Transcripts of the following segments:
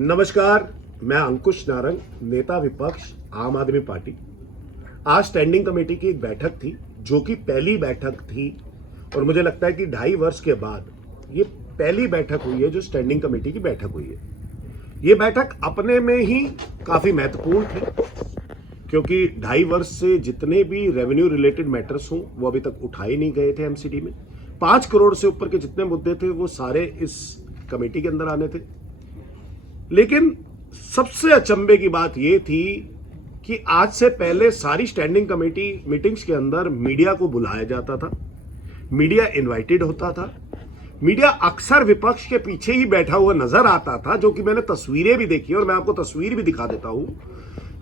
नमस्कार, मैं अंकुश नारंग, नेता विपक्ष आम आदमी पार्टी। आज स्टैंडिंग कमेटी की एक बैठक थी जो कि पहली बैठक थी और मुझे लगता है कि 2.5 वर्ष के बाद ये पहली बैठक हुई है जो स्टैंडिंग कमेटी की बैठक हुई है। ये बैठक अपने में ही काफ़ी महत्वपूर्ण थी क्योंकि 2.5 वर्ष से जितने भी रेवेन्यू रिलेटेड मैटर्स हों वो अभी तक उठाए नहीं गए थे एमसीडी में। 5 करोड़ से ऊपर के जितने मुद्दे थे वो सारे इस कमेटी के अंदर आने थे। लेकिन सबसे अचंभे की बात यह थी कि आज से पहले सारी स्टैंडिंग कमेटी मीटिंग्स के अंदर मीडिया को बुलाया जाता था, मीडिया इनवाइटेड होता था, मीडिया अक्सर विपक्ष के पीछे ही बैठा हुआ नजर आता था, जो कि मैंने तस्वीरें भी देखी और मैं आपको तस्वीर भी दिखा देता हूं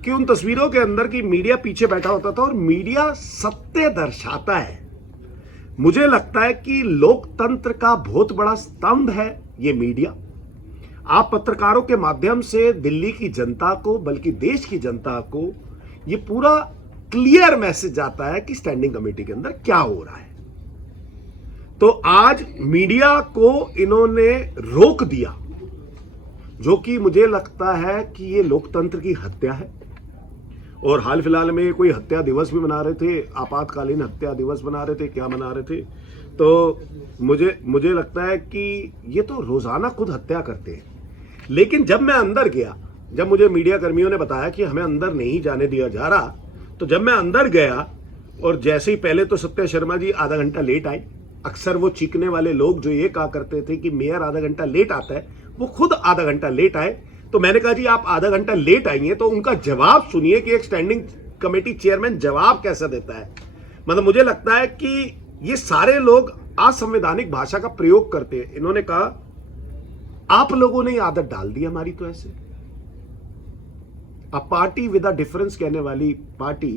कि उन तस्वीरों के अंदर की मीडिया पीछे बैठा होता था और मीडिया सत्य दर्शाता है। मुझे लगता है कि लोकतंत्र का बहुत बड़ा स्तंभ है ये मीडिया। आप पत्रकारों के माध्यम से दिल्ली की जनता को, बल्कि देश की जनता को ये पूरा क्लियर मैसेज जाता है कि स्टैंडिंग कमेटी के अंदर क्या हो रहा है। तो आज मीडिया को इन्होंने रोक दिया, जो कि मुझे लगता है कि ये लोकतंत्र की हत्या है। और हाल फिलहाल में कोई हत्या दिवस भी मना रहे थे, आपातकालीन हत्या दिवस मना रहे थे, क्या मना रहे थे। तो मुझे लगता है कि ये तो रोजाना खुद हत्या करते हैं। लेकिन जब मैं अंदर गया, जब मुझे मीडिया कर्मियों ने बताया कि हमें अंदर नहीं जाने दिया जा रहा, तो जब मैं अंदर गया और जैसे ही पहले तो सत्या शर्मा जी आधा घंटा लेट आए। अक्सर वो चीखने वाले लोग जो ये कहा करते थे कि मेयर आधा घंटा लेट आता है, वो खुद आधा घंटा लेट आए। तो मैंने कहा जी आप आधा घंटा लेट आएंगे तो उनका जवाब सुनिए कि एक स्टैंडिंग कमेटी चेयरमैन जवाब कैसा देता है। मतलब मुझे लगता है कि ये सारे लोग असंवैधानिक भाषा का प्रयोग करते हैं। इन्होंने कहा आप लोगों ने आदत डाल दी हमारी, तो ऐसे अब पार्टी विद अ डिफरेंस कहने वाली पार्टी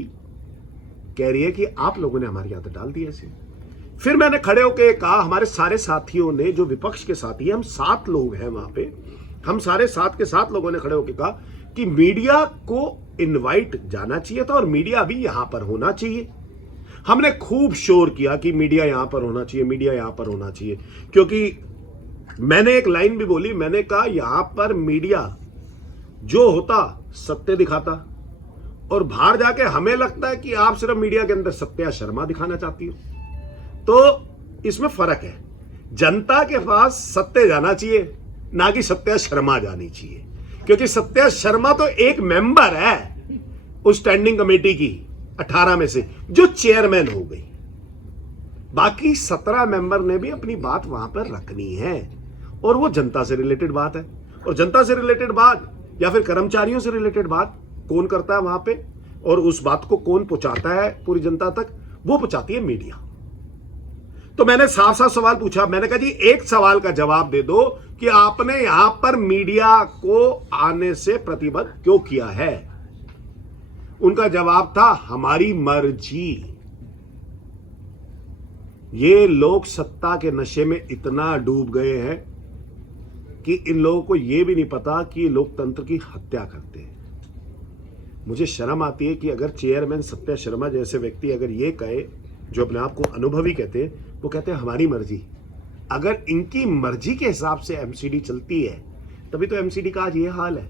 कह रही है कि आप लोगों ने हमारी आदत डाल दी ऐसे। फिर मैंने खड़े होकर कहा, हमारे सारे साथियों ने, जो विपक्ष के साथी हैं, हम 7 लोग हैं वहां पे, हम सारे 7 के 7 लोगों ने खड़े होकर कहा कि मीडिया को इनवाइट जाना चाहिए था और मीडिया भी यहां पर होना चाहिए। हमने खूब शोर किया कि मीडिया यहां पर होना चाहिए, मीडिया यहां पर होना चाहिए, क्योंकि मैंने एक लाइन भी बोली, मैंने कहा यहां पर मीडिया जो होता सत्य दिखाता और बाहर जाके हमें लगता है कि आप सिर्फ मीडिया के अंदर सत्या शर्मा दिखाना चाहती हो। तो इसमें फर्क है, जनता के पास सत्य जाना चाहिए, ना कि सत्या शर्मा जानी चाहिए, क्योंकि सत्या शर्मा तो एक मेंबर है उस स्टैंडिंग कमेटी की 18 में से जो चेयरमैन हो गई। बाकी 17 मेंबर ने भी अपनी बात वहां पर रखनी है और वो जनता से रिलेटेड बात है। और जनता से रिलेटेड बात या फिर कर्मचारियों से रिलेटेड बात कौन करता है वहां पे, और उस बात को कौन पहुंचाता है पूरी जनता तक, वो पहुंचाती है मीडिया। तो मैंने साफ साफ सवाल पूछा, मैंने कहा जी एक सवाल का जवाब दे दो कि आपने यहां पर मीडिया को आने से प्रतिबद्ध क्यों किया है। उनका जवाब था हमारी मर्जी। ये लोग सत्ता के नशे में इतना डूब गए हैं कि इन लोगों को यह भी नहीं पता कि लोकतंत्र की हत्या करते हैं। मुझे शर्म आती है कि अगर चेयरमैन सत्या शर्मा जैसे व्यक्ति अगर ये कहे, जो अपने आप को अनुभवी कहते हैं, वो कहते हैं हमारी मर्जी। अगर इनकी मर्जी के हिसाब से एमसीडी चलती है तभी तो एमसीडी का आज ये हाल है।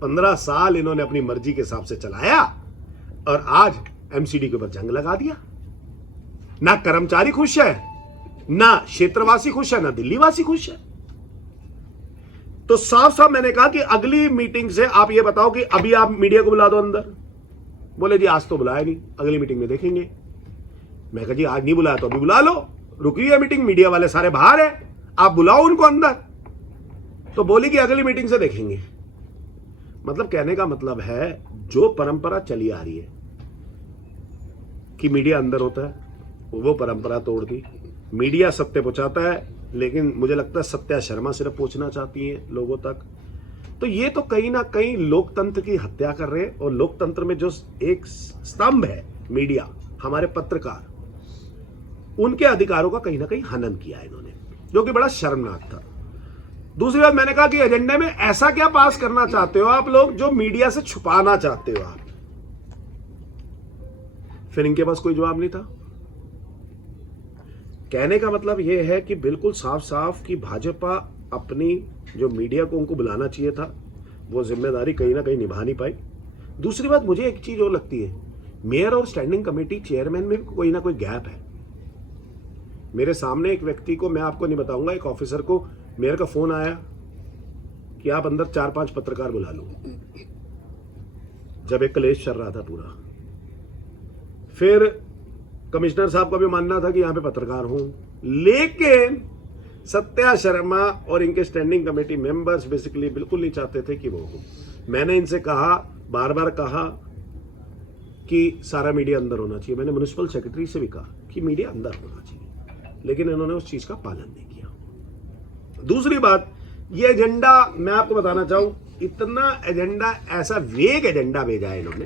15 साल इन्होंने अपनी मर्जी के हिसाब से चलाया और आज एमसीडी के ऊपर जंग लगा दिया। ना कर्मचारी खुश है, ना क्षेत्रवासी खुश है, ना दिल्ली वासी खुश है। तो साफ साफ मैंने कहा कि अगली मीटिंग से आप ये बताओ कि अभी आप मीडिया को बुला दो अंदर। बोले जी आज तो बुलाया नहीं, अगली मीटिंग में देखेंगे। मैं कहा जी आज नहीं बुलाया तो अभी बुला लो, रुकी है मीटिंग, मीडिया वाले सारे बाहर है, आप बुलाओ उनको अंदर। तो बोली कि अगली मीटिंग से देखेंगे। मतलब कहने का मतलब है जो परंपरा चली आ रही है कि मीडिया अंदर होता है, वो परंपरा तोड़ दी। मीडिया सत्य पहुंचाता है, लेकिन मुझे लगता है सत्या शर्मा सिर्फ पहुंचना चाहती है लोगों तक। तो ये तो कहीं ना कहीं लोकतंत्र की हत्या कर रहे हैं। और लोकतंत्र में जो एक स्तंभ है मीडिया, हमारे पत्रकार, उनके अधिकारों का कहीं ना कहीं हनन किया है इन्होंने, जो कि बड़ा शर्मनाक था। दूसरी बात मैंने कहा कि एजेंडे में ऐसा क्या पास करना चाहते हो आप लोग जो मीडिया से छुपाना चाहते हो आप। फिर इनके पास कोई जवाब नहीं था। कहने का मतलब यह है कि बिल्कुल साफ साफ कि भाजपा अपनी जो मीडिया को उनको बुलाना चाहिए था, वो जिम्मेदारी कहीं ना कहीं निभा नहीं पाई। दूसरी बात, मुझे एक चीज और लगती है, मेयर और स्टैंडिंग कमेटी चेयरमैन में कोई ना कोई गैप है। मेरे सामने एक व्यक्ति को, मैं आपको नहीं बताऊंगा, एक ऑफिसर को मेयर का फोन आया कि आप अंदर 4-5 पत्रकार बुला लो, जब एक क्लेश चल रहा था पूरा। फिर कमिश्नर साहब का भी मानना था कि यहां पे पत्रकार हूं, लेकिन सत्या शर्मा और इनके स्टैंडिंग कमेटी मेंबर्स बेसिकली बिल्कुल नहीं चाहते थे कि वो हो। मैंने इनसे कहा, बार बार कहा कि सारा मीडिया अंदर होना चाहिए। मैंने म्युनिसिपल सेक्रेटरी से भी कहा कि मीडिया अंदर होना चाहिए, लेकिन इन्होंने उस चीज का पालन नहीं किया। दूसरी बात, ये एजेंडा मैं आपको बताना चाहूं, इतना एजेंडा, ऐसा वेग एजेंडा भेजा है इन्होंने।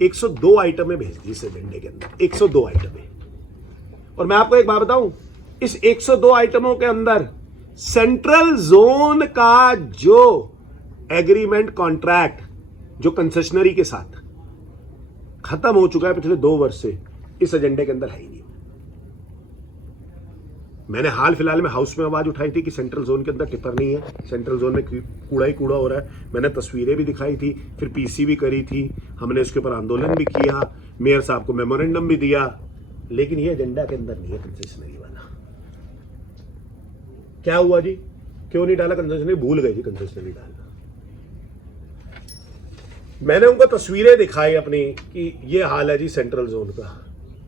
102 आइटमें भेज दी इस एजेंडे के अंदर, 102 आइटमें। और मैं आपको एक बात बताऊं, इस 102 आइटमों के अंदर सेंट्रल जोन का जो एग्रीमेंट कॉन्ट्रैक्ट जो कंसेशनरी के साथ खत्म हो चुका है पिछले 2 वर्ष से, इस एजेंडे के अंदर है ही नहीं। मैंने हाल फिलहाल में हाउस में आवाज उठाई थी कि सेंट्रल जोन के अंदर टिपर नहीं है, सेंट्रल जोन में कूड़ा ही कूड़ा हो रहा है। मैंने तस्वीरें भी दिखाई थी, फिर पीसी भी करी थी, हमने इसके ऊपर आंदोलन भी किया, मेयर साहब को मेमोरेंडम भी दिया, लेकिन ये एजेंडा के अंदर नहीं है कंसेशनरी वाला। क्या हुआ जी, क्यों नहीं डाला कंसेशनरी? भूल गए जी कंसेशनरी डालना। मैंने उनको तस्वीरें दिखाई अपनी कि ये हाल है जी सेंट्रल जोन का।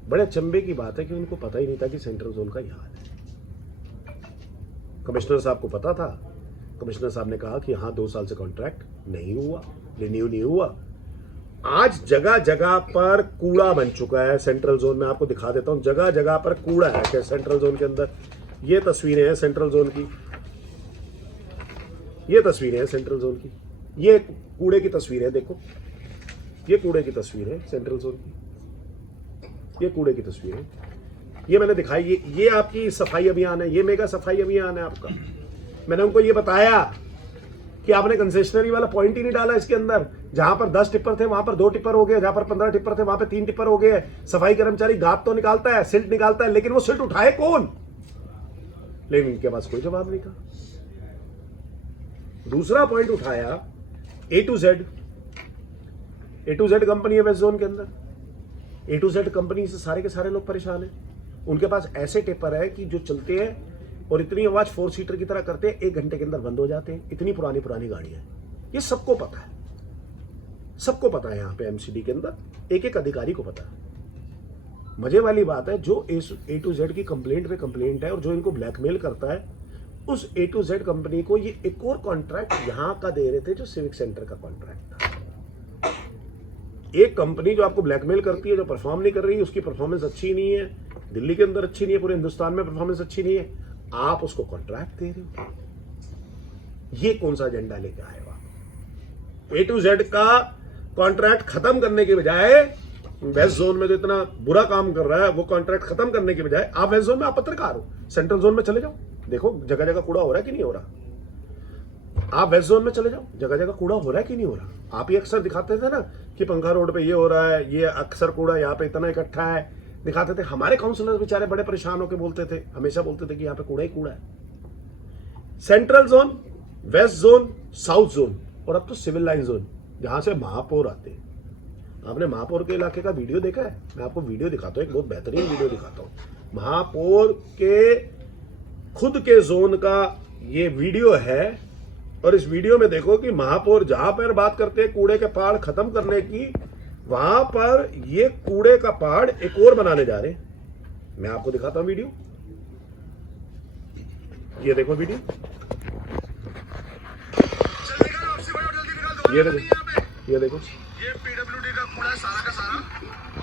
बड़े अचंभे की बात है कि उनको पता ही नहीं था कि सेंट्रल जोन का ये हाल है। कमिश्नर साहब को पता था, कमिश्नर साहब ने कहा कि हाँ 2 साल से कॉन्ट्रैक्ट नहीं हुआ, रिन्यू नहीं हुआ। आज जगह जगह पर कूड़ा बन चुका है सेंट्रल जोन में। आपको दिखा देता हूं, जगह जगह पर कूड़ा है क्या सेंट्रल जोन के अंदर। ये तस्वीरें हैं सेंट्रल जोन की, ये तस्वीरें हैं सेंट्रल जोन की, ये कूड़े की तस्वीर है, देखो ये कूड़े की तस्वीर है सेंट्रल जोन की, ये कूड़े की तस्वीर है, ये मैंने दिखाई। ये आपकी सफाई अभियान है, ये मेगा सफाई अभियान है आपका। मैंने उनको ये बताया कि आपने कंसेशनरी वाला पॉइंट ही नहीं डाला इसके अंदर। जहां पर 10 टिप्पर थे वहां पर 2 टिप्पर हो गए, जहां पर 15 टिप्पर थे वहां पर 3 टिप्पर हो गए। सफाई कर्मचारी गाद तो निकालता है, सिल्ट निकालता है, लेकिन वो सिल्ट उठाए कौन? लेकिन इनके पास कोई जवाब नहीं था। दूसरा पॉइंट उठाया A to Z कंपनी है वेस्ट जोन के अंदर। A to Z कंपनी से सारे के सारे लोग परेशान हैं। उनके पास ऐसे टिप्पर है कि जो चलते हैं और इतनी आवाज 4 सीटर की तरह करते हैं, 1 घंटे के अंदर बंद हो जाते हैं। इतनी पुरानी पुरानी गाड़ियां हैं, ये सबको पता है, सबको पता है। यहां पे एमसीडी के अंदर एक एक अधिकारी को पता है। मजे वाली बात है, जो A to Z की कंप्लेंट पे कंप्लेंट है और जो इनको ब्लैकमेल करता है, उस A to Z कंपनी को ये एक और कॉन्ट्रैक्ट यहां का दे रहे थे जो सिविक सेंटर का कॉन्ट्रैक्ट था। एक कंपनी जो आपको ब्लैकमेल करती है, जो परफॉर्म नहीं कर रही है, उसकी परफॉर्मेंस अच्छी नहीं है, दिल्ली के अंदर अच्छी नहीं है, पूरे हिंदुस्तान में परफॉर्मेंस अच्छी नहीं है, आप उसको कॉन्ट्रैक्ट दे रहे हो। ये कौन सा एजेंडा लेके आए हो आप? A to Z का कॉन्ट्रैक्ट खत्म करने के बजाय, वेस्ट जोन में जो इतना बुरा काम कर रहा है, वो कॉन्ट्रैक्ट खत्म करने के बजाय, आप वेस्ट जोन में आप पत्रकार हो, सेंट्रल जोन में चले जाओ, देखो जगह जगह कूड़ा हो रहा है कि नहीं हो रहा। आप वेस्ट जोन में चले जाओ, जगह जगह कूड़ा हो रहा है कि नहीं हो रहा। आप ही अक्सर दिखाते थे ना कि पंखा रोड पे ये हो रहा है, ये अक्सर कूड़ा यहाँ पे इतना इकट्ठा है, दिखाते थे। हमारे काउंसलर बेचारे बड़े परेशान होकर बोलते थे, हमेशा बोलते थे कि यहाँ पे कूड़ा ही कूड़ा है। Central zone, west zone, south zone और अब तो सिविल लाइन जोन, जहां से महापौर आते हैं। आपने महापौर के इलाके का वीडियो देखा है? मैं आपको वीडियो दिखाता हूँ, एक बहुत बेहतरीन वीडियो दिखाता हूँ। महापौर के खुद के जोन का ये वीडियो है, और इस वीडियो में देखो कि महापौर जहां पर बात करते हैं कूड़े के पहाड़ खत्म करने की, वहां पर ये कूड़े का पहाड़ एक और बनाने जा रहे हैं। मैं आपको दिखाता हूं वीडियो, ये देखो वीडियो, ये देखो, ये देखो, ये पीडब्ल्यूडी का कूड़ा है सारा का सारा।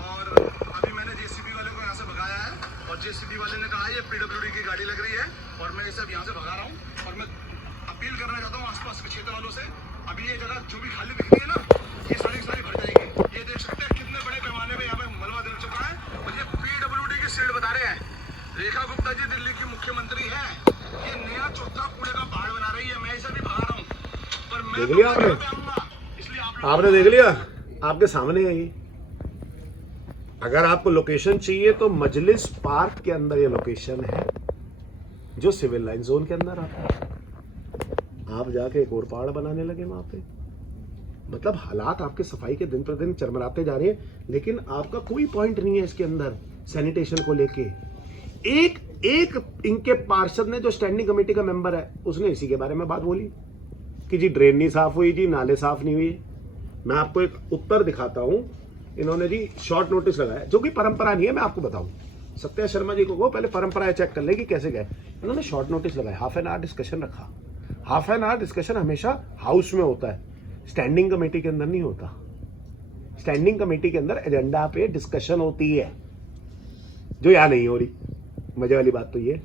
और अभी मैंने जेसीबी वाले को यहाँ से भगाया है, और जेसीबी वाले ने कहा ये पीडब्ल्यूडी की गाड़ी लग रही है, और मैं इसे अब यहाँ से भगा रहा हूँ। और मैं अपील करना चाहता हूँ आसपास के क्षेत्र वालों से, अभी ये जगह जो भी खाली दिख रही है ना, ये सारी भर जाएगी। ये देख सकते हैं कितने बड़े पैमाने में यहाँ पे मलबा दल चुका है, और ये पीडब्ल्यूडी की सीट बता रहे हैं। रेखा गुप्ता जी दिल्ली की मुख्यमंत्री है, ये नया चौथा कूड़े का पहाड़ बना रही है। मैं इसे भी भगा रहा हूँ, पर मैं देख लिया आपने, आपने देख लिया, आपके सामने है ये। अगर आपको लोकेशन चाहिए तो मजलिस पार्क के अंदर ये लोकेशन है, जो सिविल लाइन जोन के अंदर आता है। आप जाके एक और पहाड़ बनाने लगे वहां पे। मतलब हालात आपके सफाई के दिन प्रतिदिन चरमराते जा रहे हैं, लेकिन आपका कोई पॉइंट नहीं है इसके अंदर सैनिटेशन को लेके। एक एक इनके पार्षद ने, जो स्टैंडिंग कमेटी का मेंबर है, उसने इसी के बारे में बात बोली कि जी ड्रेन नहीं साफ हुई, जी नाले साफ नहीं हुए। मैं आपको एक उत्तर दिखाता हूं। इन्होंने जी शॉर्ट नोटिस लगाया, जो कि परंपरा नहीं है, मैं आपको बताऊं। सत्या शर्मा जी को पहले परंपरा चेक कर ले कि कैसे गए। इन्होंने शॉर्ट नोटिस लगाया, हाफ एन आवर डिस्कशन रखा। हाफ एन आवर डिस्कशन हमेशा हाउस में होता है, स्टैंडिंग कमेटी के अंदर नहीं होता। स्टैंडिंग कमेटी के अंदर एजेंडा पे डिस्कशन होती है, जो यहां नहीं हो रही। मजे वाली बात तो ये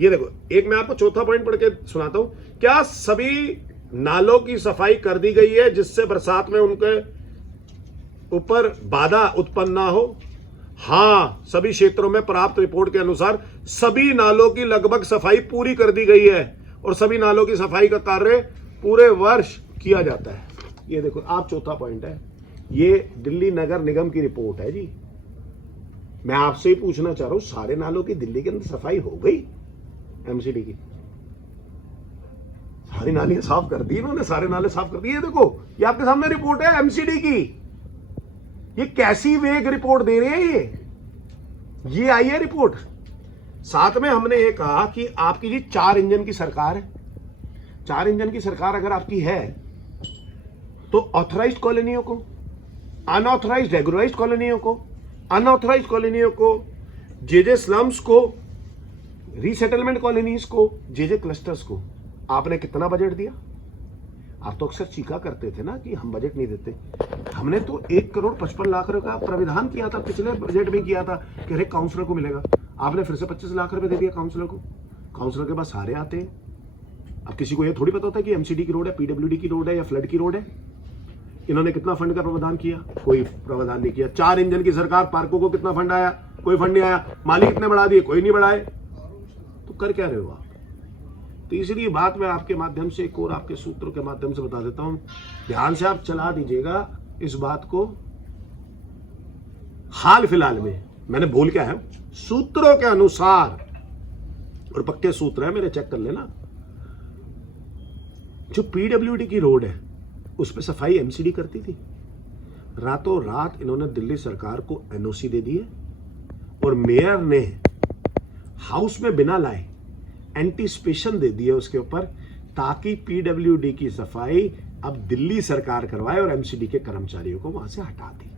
देखो, एक मैं आपको चौथा पॉइंट पढ़ के सुनाता हूं। क्या सभी नालों की सफाई कर दी गई है जिससे बरसात में उनके ऊपर बाधा उत्पन्न ना हो? हाँ, सभी क्षेत्रों में प्राप्त रिपोर्ट के अनुसार सभी नालों की लगभग सफाई पूरी कर दी गई है और सभी नालों की सफाई का कार्य पूरे वर्ष किया जाता है। ये देखो, आप चौथा पॉइंट है, ये दिल्ली नगर निगम की रिपोर्ट है जी। मैं आपसे ही पूछना चाह रहा हूं, सारे नालों की दिल्ली के अंदर सफाई हो गई? एमसीडी की सारी नालियां साफ कर दी इन्होंने, सारे नाले साफ कर दिए। देखो, ये आपके सामने रिपोर्ट है एमसीडी की। ये कैसी वेग रिपोर्ट दे रहे हैं ये आई है रिपोर्ट। साथ में हमने ये कहा कि आपकी जी 4 इंजन की सरकार है। 4 इंजन की सरकार अगर आपकी है तो ऑथराइज्ड कॉलोनियों को, अनऑथराइज्ड रेगुलराइज्ड कॉलोनियों को, अनऑथराइज्ड कॉलोनियों को, जे स्लम्स को, रीसेटलमेंट कॉलोनीज को, जे क्लस्टर्स को आपने कितना बजट दिया? आप तो अक्सर चीखा करते थे ना कि हम बजट नहीं देते। हमने तो 1,55,00,000 का प्राविधान किया था, पिछले बजट में किया था कि हर एक काउंसलर को मिलेगा। आपने फिर से 25 लाख रुपए दे दिया काउंसलर को। काउंसलर के पास सारे आते हैं। अब किसी को यह थोड़ी पता होता है कि एमसीडी की रोड है, पीडब्ल्यूडी की रोड है या फ्लड की रोड है। इन्होंने कितना फंड का प्रावधान किया? कोई प्रावधान नहीं किया। 4 इंजन की सरकार, पार्कों को कितना फंड आया? कोई फंड नहीं आया। मालिक कितने बढ़ा दिए? कोई नहीं बढ़ाए। तो कर क्या रहे हो आप? तीसरी बात मैं आपके माध्यम से, एक और आपके सूत्रों के माध्यम से बता देता हूं, ध्यान से आप चला दीजिएगा इस बात को। हाल फिलहाल में मैंने बोल क्या है, सूत्रों के अनुसार, और पक्के सूत्र है मेरे, चेक कर लेना, जो पीडब्ल्यूडी की रोड है उस पर सफाई एमसीडी करती थी। रातों रात इन्होंने दिल्ली सरकार को एनओसी दे दी है और मेयर ने हाउस में बिना लाए एंटीसिपेशन दे दी है उसके ऊपर, ताकि पीडब्ल्यूडी की सफाई अब दिल्ली सरकार करवाए और एमसीडी के कर्मचारियों को वहां से हटा दी।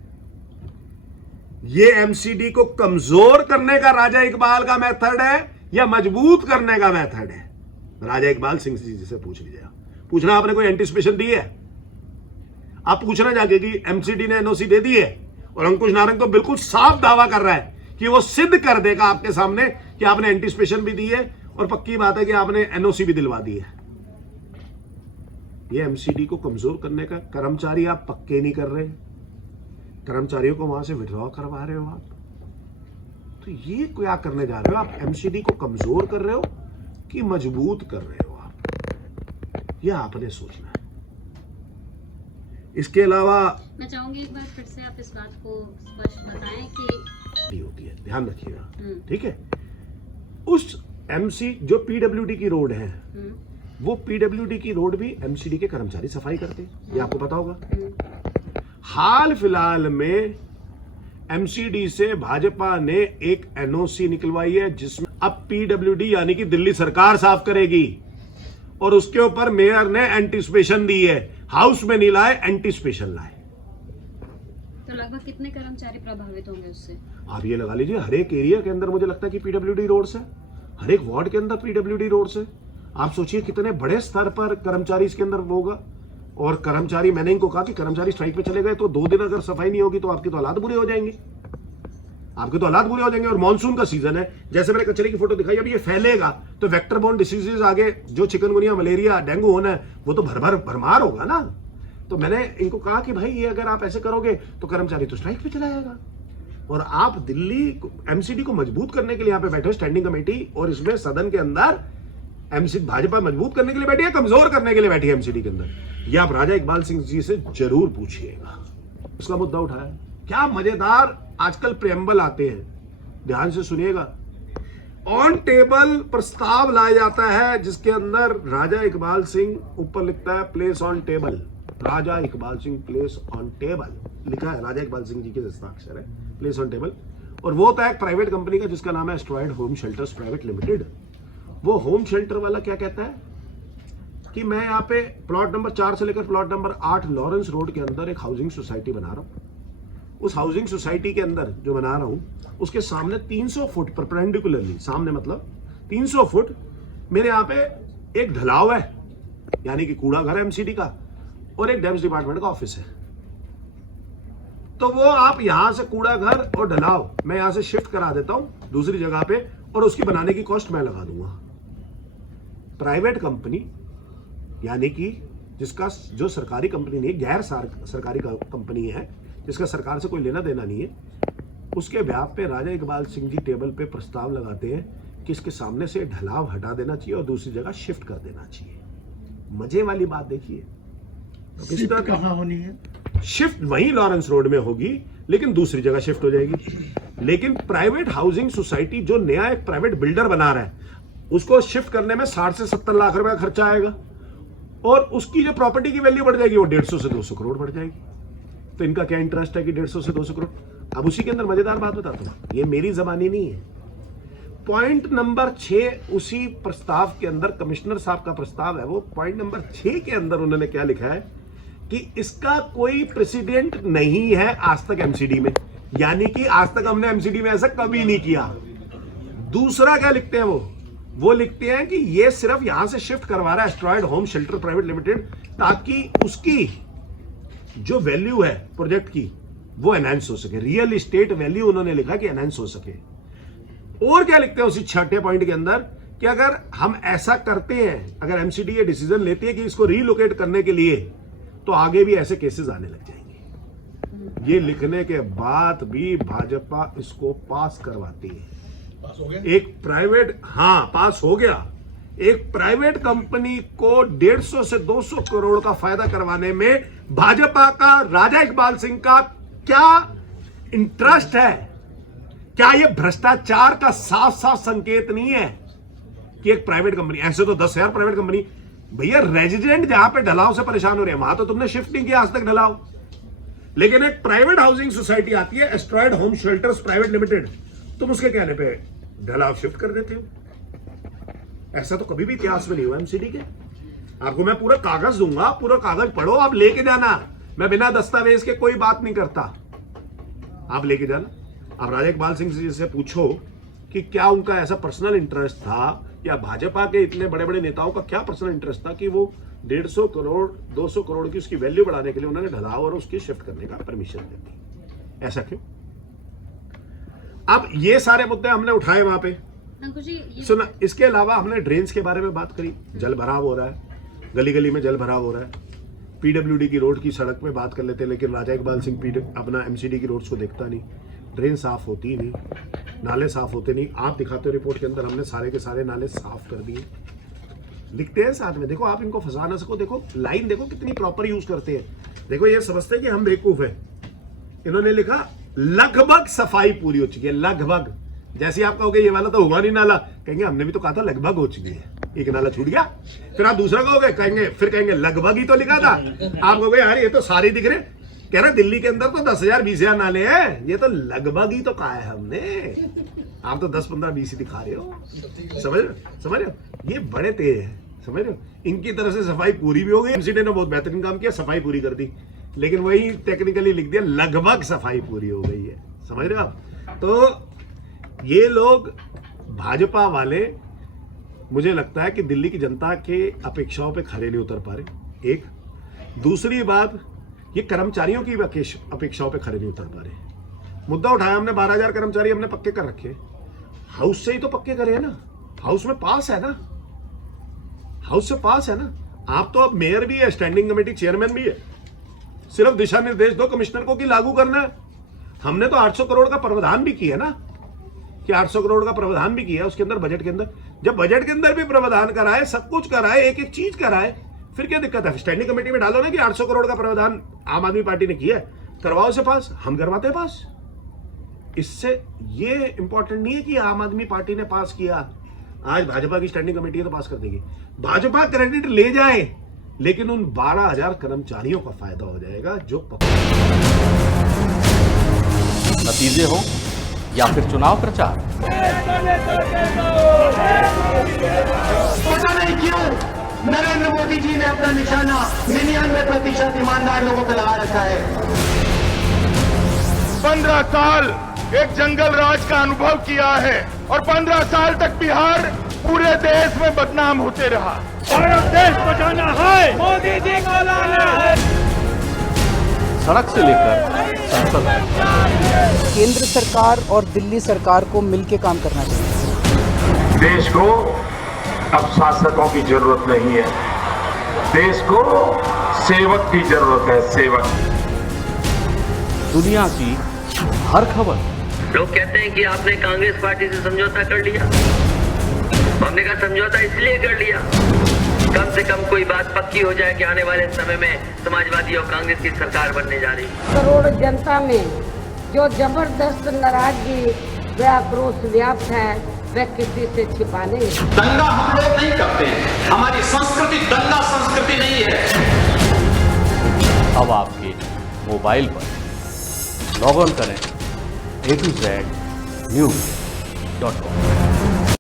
ये एमसीडी को कमजोर करने का राजा इकबाल का मेथड है या मजबूत करने का मेथड है? राजा इकबाल सिंह जी से पूछ लीजिए। पूछना आपने कोई एंटीसिपेशन दी है? आप पूछना जाके कि एमसीडी ने एनओसी दे दी है, और अंकुश नारंग तो बिल्कुल साफ दावा कर रहा है कि वो सिद्ध कर देगा आपके सामने कि आपने एंटीसिपेशन भी दी है और पक्की बात है कि आपने एनओसी भी दिलवा दी है। ये एमसीडी को कमजोर करने का, कर्मचारी आप पक्के नहीं कर रहे, कर्मचारियों को वहां से विड्रॉ करवा रहे हो आप। तो ये क्या करने जा रहे हो आप? एमसीडी को कमजोर कर रहे हो कि मजबूत कर रहे हो आप? यह आपने सोचना है। इसके अलावा मैं चाहूंगी एक बार फिर से आप इस बात को स्पष्ट बताएं कि होती है, ध्यान रखिएगा, ठीक है। उस एमसी जो पीडब्ल्यूडी की रोड है, वो पीडब्ल्यूडी की रोड भी एमसीडी के कर्मचारी सफाई करते हैं, ये आपको पता होगा। हाल फिलहाल में एमसीडी से भाजपा ने एक एनओसी निकलवाई है जिसमें अब पीडब्ल्यूडी यानी कि दिल्ली सरकार साफ करेगी, और उसके ऊपर मेयर ने एंटीसिपेशन दी है। हाउस में नहीं लाए, एंटीसिपेशन लाए। तो लगभग कितने कर्मचारी प्रभावित होंगे उससे? आप ये लगा लीजिए, हर एक एरिया के अंदर मुझे लगता है कि पीडब्ल्यूडी रोड से, हर एक वार्ड के अंदर पीडब्ल्यूडी रोड से। आप सोचिए कितने बड़े स्तर पर कर्मचारी इसके अंदर होगा। और कर्मचारी, मैंने इनको कहा कि कर्मचारी स्ट्राइक पे चले गए तो 2 दिन अगर सफाई नहीं होगी तो आपकी तो हालात बुरे हो जाएंगे, आपके तो हालात बुरे हो जाएंगे। और मानसून का सीजन है, जैसे मैंने कचरे की फोटो दिखाई, अब ये फैलेगा तो वेक्टर बॉर्न डिसीजेज आगे, जो चिकनगुनिया, मलेरिया, डेंगू होना है, वो तो भरमार होगा ना। तो मैंने इनको कहा कि भाई ये अगर आप ऐसे करोगे तो कर्मचारी तो स्ट्राइक पे चला जाएगा। और आप दिल्ली एमसीडी को मजबूत करने के लिए यहाँ पे बैठे हो स्टैंडिंग कमेटी, और इसमें सदन के अंदर एमसीडी भाजपा मजबूत करने के लिए बैठी है, कमजोर करने के लिए बैठी है एमसीडी के अंदर। ये आप राजा इकबाल सिंह जी से जरूर पूछिएगा। उसका मुद्दा उठाया, क्या मजेदार आजकल प्रेम्बल आते हैं, ध्यान से सुनिएगा। ऑन टेबल प्रस्ताव लाया जाता है जिसके अंदर राजा इकबाल सिंह ऊपर लिखता है place on table. Raja Iqbal Singh place on table लिखा है, राजा इकबाल सिंह जी के हस्ताक्षर है, प्लेस ऑन टेबल। और वो था एक प्राइवेट कंपनी का जिसका नाम है asteroid home shelters private limited. वो होम शेल्टर वाला क्या कहता है कि मैं यहाँ पे प्लॉट नंबर 4 से लेकर प्लॉट नंबर 8 लॉरेंस रोड के अंदर एक हाउसिंग सोसाइटी बना रहा हूँ। उस हाउसिंग सोसाइटी के अंदर जो बना रहा हूँ उसके सामने 300 फुट परपेंडिकुलरली, सामने मतलब 300 फुट मेरे यहाँ पे एक ढलाव है, यानी कि कूड़ा घर है एमसीडी का, और एक डैम्स डिपार्टमेंट का ऑफिस है। तो वो आप यहां से कूड़ा घर और ढलाव मैं यहां से शिफ्ट करा देता हूं दूसरी जगह पे, और उसकी बनाने की कॉस्ट मैं लगा दूंगा। प्राइवेट कंपनी यानी कि जिसका जो सरकारी कंपनी नहीं, गैर सरकारी कंपनी है जिसका सरकार से कोई लेना देना नहीं है, उसके ब्याह पे राजा इकबाल सिंह जी टेबल पे प्रस्ताव लगाते हैं कि इसके सामने से ढलाव हटा देना चाहिए और दूसरी जगह शिफ्ट कर देना चाहिए। मजे वाली बात देखिए, शिफ्ट कहाँ होनी है? शिफ्ट वही लॉरेंस रोड में होगी लेकिन दूसरी जगह शिफ्ट हो जाएगी। लेकिन प्राइवेट हाउसिंग सोसाइटी जो नया एक प्राइवेट बिल्डर बना रहा है उसको शिफ्ट करने में 60 से 70 लाख रुपए का खर्चा आएगा, और उसकी जो प्रॉपर्टी की वैल्यू बढ़ जाएगी वो 150 से 200 करोड़ बढ़ जाएगी। तो इनका क्या इंटरेस्ट है कि 150 से 200 करोड़। अब उसी के अंदर मजेदार बात बताता हूं, ये मेरी जबानी नहीं है। पॉइंट नंबर 6 उसी प्रस्ताव के अंदर, कमिश्नर साहब का प्रस्ताव है वो, पॉइंट नंबर 6 के अंदर उन्होंने क्या लिखा है कि इसका कोई प्रेसिडेंट नहीं है आज तक एमसीडी में, यानी कि आज तक हमने एमसीडी में ऐसा कभी नहीं किया। दूसरा क्या लिखते हैं वो लिखते हैं कि ये सिर्फ यहां से शिफ्ट करवा रहा है asteroid home shelter private limited, ताकि उसकी जो वैल्यू है प्रोजेक्ट की वो एनहांस हो सके, रियल एस्टेट वैल्यू उन्होंने लिखा कि एनहांस हो सके। और क्या लिखते हैं उसी 6ठे पॉइंट के अंदर कि अगर हम ऐसा करते हैं, अगर एमसीडी ये डिसीजन लेती है कि इसको रीलोकेट करने के लिए, तो आगे भी ऐसे केसेस आने लग जाएंगे। ये लिखने के बाद भी भाजपा इसको पास करवाती है। पास हो गया? एक प्राइवेट, हाँ पास हो गया, एक प्राइवेट कंपनी को 150 से 200 करोड़ का फायदा करवाने में भाजपा का, राजा इकबाल सिंह का क्या इंटरेस्ट है? क्या यह भ्रष्टाचार का साफ साफ संकेत नहीं है कि एक प्राइवेट कंपनी, ऐसे तो 10,000 प्राइवेट कंपनी, भैया रेजिडेंट जहां पे ढलाव से परेशान हो रहे हैं वहां तो तुमने शिफ्ट नहीं किया आज तक ढलाव, लेकिन एक प्राइवेट हाउसिंग सोसाइटी आती है asteroid home shelters private limited, तुम उसके कहने पे ढलाव शिफ्ट कर देते हो। ऐसा तो कभी भी इतिहास में नहीं हुआ एमसीडी के। आपको मैं पूरा कागज दूंगा, पूरा कागज पढ़ो, आप लेके जाना, मैं बिना दस्तावेज के कोई बात नहीं करता, आप लेके जाना। आप राजा इकबाल सिंह जी से पूछो कि क्या उनका ऐसा पर्सनल इंटरेस्ट था, या भाजपा के इतने बड़े बड़े नेताओं का क्या पर्सनल इंटरेस्ट था कि वो 150 करोड़ 200 करोड़ की उसकी वैल्यू बढ़ाने के लिए उन्होंने ढलाव और उसकी शिफ्ट करने का परमिशन दे दी। ऐसा क्यों? अब ये सारे मुद्दे हमने उठाए वहां पे। अंकुश जी, ये सुना, इसके अलावा हमने ड्रेन्स के बारे में बात करी, जल भराव हो रहा है, गली गली में जल भराव हो रहा है। पीडब्ल्यूडी की रोड की सड़क पे बात कर लेते हैं, लेकिन राजा इकबाल सिंह अपना एमसीडी की रोड्स को देखता नहीं, ड्रेन साफ होती ही नहीं, नाले साफ होते नहीं। आप दिखाते हो रिपोर्ट के अंदर हमने सारे के सारे नाले साफ कर दिए, लिखते हैं साथ में, देखो आप इनको फंसा ना सको, देखो लाइन देखो कितनी प्रॉपर यूज करते हैं। देखो ये समझते हैं कि हम बेवकूफ है, इन्होंने लिखा लगभग सफाई पूरी हो चुकी है, लगभग। जैसे आप कहोगे ये वाला तो हुआ नहीं नाला, कहेंगे हमने भी तो कहा था लगभग हो चुकी है, एक नाला छूट गया। फिर आप दूसरा कहोगे, फिर कहेंगे लगभग ही तो लिखा था। आप कहोगे यार ये तो सारे दिख रहे, कह रहे दिल्ली के अंदर तो 10,000 20,000 नाले हैं, ये तो लगभग ही तो कहा है हमने, आप तो 10 15 20 ही दिखा रहे हो। समझ रहे हो, ये बड़े तेज है, समझ रहे हो। इनकी तरफ से सफाई पूरी भी हो गई, एमसीडी ने बहुत बेहतरीन काम किया, सफाई पूरी कर दी, लेकिन वही टेक्निकली लिख दिया लगभग सफाई पूरी हो गई है। समझ रहे हो आप? तो ये लोग भाजपा वाले, मुझे लगता है कि दिल्ली की जनता के अपेक्षाओं पे खरे नहीं उतर पा रहे। एक दूसरी बात, ये कर्मचारियों की अपेक्षाओं पे खरे नहीं उतर पा रहे। मुद्दा उठाया हमने, 12,000 कर्मचारी हमने पक्के कर रखे, हाउस से ही तो पक्के करे हैं ना, हाउस में पास है ना, हाउस से पास है ना। आप तो अब मेयर भी है, स्टैंडिंग कमेटी चेयरमैन भी है, सिर्फ दिशा निर्देश दो कमिश्नर को कि लागू करना है। हमने तो 800 करोड़ का प्रावधान भी किया ना, कि 800 करोड़ का प्रावधान भी किया उसके अंदर, बजट के अंदर। जब बजट के अंदर भी प्रावधान कराए, सब कुछ कराए, एक एक चीज कराए, फिर क्या दिक्कत है? स्टैंडिंग कमेटी में डालो ना कि 800 करोड़ का प्रावधान आम आदमी पार्टी ने किया है, करवाओ से पास, हम करवाते हैं पास। इससे ये इंपॉर्टेंट नहीं है कि आम आदमी पार्टी ने पास किया, आज भाजपा की स्टैंडिंग कमेटी है तो पास कर देगी। भाजपा क्रेडिट ले जाए, लेकिन उन 12,000 कर्मचारियों का फायदा हो जाएगा जो नतीजे हो या फिर चुनाव प्रचार, पता नहीं क्यों नरेंद्र मोदी जी ने अपना निशाना 99% ईमानदार लोगों पर लगा रखा है। 15 साल एक जंगल राज का अनुभव किया है और 15 साल तक बिहार पूरे देश में बदनाम होते रहा। और देश बचाना है, मोदी जी को लाना है। सड़क से लेकर संसद तक। केंद्र सरकार और दिल्ली सरकार को मिलकर काम करना चाहिए। देश को अब शासकों की जरूरत नहीं है, देश को सेवक की जरूरत है, सेवक। दुनिया की हर खबर, लोग कहते हैं कि आपने कांग्रेस पार्टी से समझौता कर लिया। हमने कहा समझौता इसलिए कर लिया कम से कम कोई बात पक्की हो जाए कि आने वाले समय में समाजवादी और कांग्रेस की सरकार बनने जा रही है। करोड़ जनता में जो जबरदस्त नाराजगी व आक्रोश व्याप्त है वह किसी से छिपा नहीं। दंगा हम लोग नहीं करते हैं, हमारी संस्कृति दंगा संस्कृति नहीं है। अब आपके मोबाइल पर लॉग ऑन करें A to Z News.com।